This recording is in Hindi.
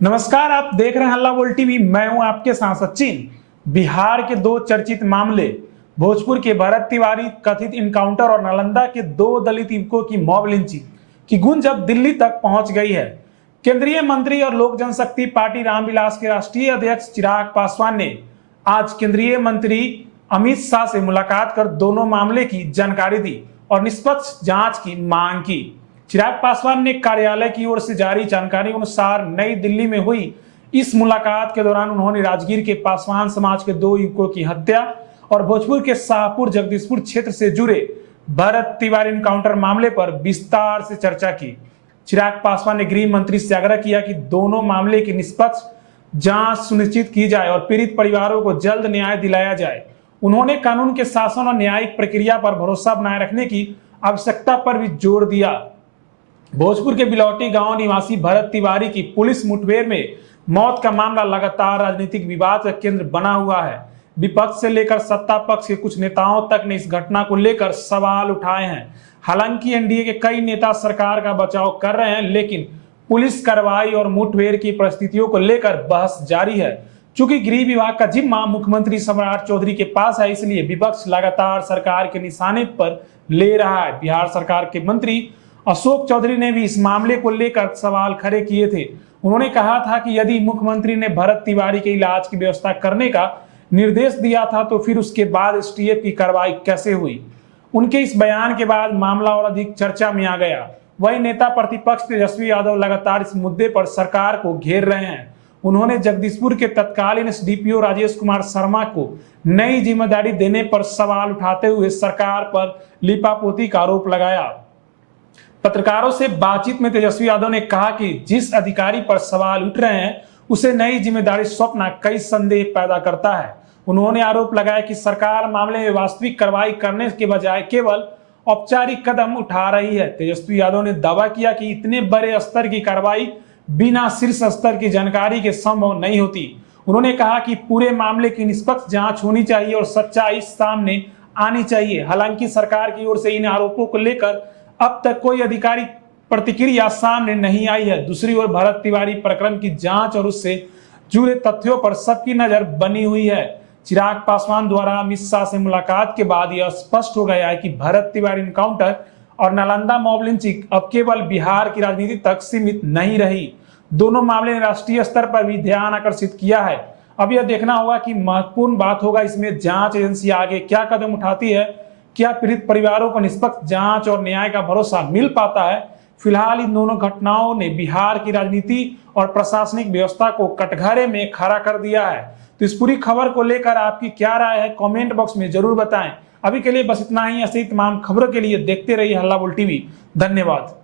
नमस्कार, आप देख रहे हैं हल्ला बोल टीवी। मैं हूं आपके साथ सचिन। बिहार के दो चर्चित मामले, भोजपुर के भरत तिवारी कथित इनकाउंटर और नालंदा के दो दलित युवकों की मॉब लिंचिंग की गूंज अब दिल्ली तक पहुंच गई है। केंद्रीय मंत्री और लोक जनशक्ति पार्टी रामविलास के राष्ट्रीय अध्यक्ष चिराग पासवान ने आज केंद्रीय मंत्री अमित शाह से मुलाकात कर दोनों मामले की जानकारी दी और निष्पक्ष जांच की मांग की। चिराग पासवान ने कार्यालय की ओर से जारी जानकारी अनुसार नई दिल्ली में हुई इस मुलाकात के दौरान उन्होंने राजगीर के पासवान समाज के दो युवकों की हत्या और भोजपुर के शाहपुर जगदीशपुर क्षेत्र से जुड़े भरत तिवारी एनकाउंटर मामले पर विस्तार से चर्चा की। चिराग पासवान ने गृह मंत्री से आग्रह किया कि दोनों मामले की निष्पक्ष जांच सुनिश्चित की जाए और पीड़ित परिवारों को जल्द न्याय दिलाया जाए। उन्होंने कानून के शासन और न्यायिक प्रक्रिया पर भरोसा बनाए रखने की आवश्यकता पर भी जोर दिया। भोजपुर के बिलौटी गांव निवासी भरत तिवारी की पुलिस मुठभेड़ में मौत का मामला लगातार राजनीतिक विवाद का केंद्र बना हुआ है। विपक्ष से लेकर सत्ता पक्ष के कुछ नेताओं तक ने इस घटना को लेकर सवाल उठाए हैं। हालांकि एनडीए के कई नेता सरकार का बचाव कर रहे हैं, लेकिन पुलिस कार्रवाई और मुठभेड़ की परिस्थितियों को लेकर बहस जारी है। चूंकि गृह विभाग का जिम्मा मुख्यमंत्री सम्राट चौधरी के पास है, इसलिए विपक्ष लगातार सरकार के निशाने पर ले रहा है। बिहार सरकार के मंत्री अशोक चौधरी ने भी इस मामले को लेकर सवाल खड़े किए थे। उन्होंने कहा था कि यदि मुख्यमंत्री ने भरत तिवारी के इलाज की व्यवस्था करने का निर्देश दिया था तो फिर उसके बाद एसटीएफ की कार्रवाई कैसे हुई। उनके इस बयान के बाद मामला और अधिक चर्चा में आ गया। वही नेता प्रतिपक्ष तेजस्वी यादव लगातार इस मुद्दे पर सरकार को घेर रहे हैं। उन्होंने जगदीशपुर के तत्कालीन एसडीपीओ राजेश कुमार शर्मा को नई जिम्मेदारी देने पर सवाल उठाते हुए सरकार पर लीपापोती का आरोप लगाया। पत्रकारों से बातचीत में तेजस्वी यादव ने कहा कि जिस अधिकारी पर सवाल उठ रहे हैं उसे नई जिम्मेदारी सौंपना कई संदेह पैदा करता है। उन्होंने आरोप लगाया कि सरकार मामले में वास्तविक कार्रवाई करने के बजाय केवल औपचारिक कदम उठा रही है। तेजस्वी यादव ने दावा किया कि इतने बड़े स्तर की कार्रवाई बिना शीर्ष स्तर की जानकारी के संभव नहीं होती। उन्होंने कहा कि पूरे मामले की निष्पक्ष जांच होनी चाहिए और सच्चाई सामने आनी चाहिए। हालांकि सरकार की ओर से इन आरोपों को लेकर अब तक कोई आधिकारिक प्रतिक्रिया सामने नहीं आई है। दूसरी ओर भरत तिवारी प्रकरण की जांच और उससे जुड़े तथ्यों पर सबकी नजर बनी हुई है। चिराग पासवान द्वारा अमित शाह से मुलाकात के बाद यह स्पष्ट हो गया है कि भरत तिवारी एनकाउंटर और नालंदा मॉब लिंचिंग अब केवल बिहार की राजनीति तक सीमित नहीं रही। दोनों मामले ने राष्ट्रीय स्तर पर भी ध्यान आकर्षित किया है। अब यह देखना होगा कि महत्वपूर्ण बात होगा इसमें जांच एजेंसी आगे क्या कदम उठाती है। क्या पीड़ित परिवारों को निष्पक्ष जांच और न्याय का भरोसा मिल पाता है। फिलहाल इन दोनों घटनाओं ने बिहार की राजनीति और प्रशासनिक व्यवस्था को कटघरे में खड़ा कर दिया है। तो इस पूरी खबर को लेकर आपकी क्या राय है, कमेंट बॉक्स में जरूर बताएं। अभी के लिए बस इतना ही। ऐसे ही तमाम खबरों के लिए देखते रहिए हल्ला बोल टीवी। धन्यवाद।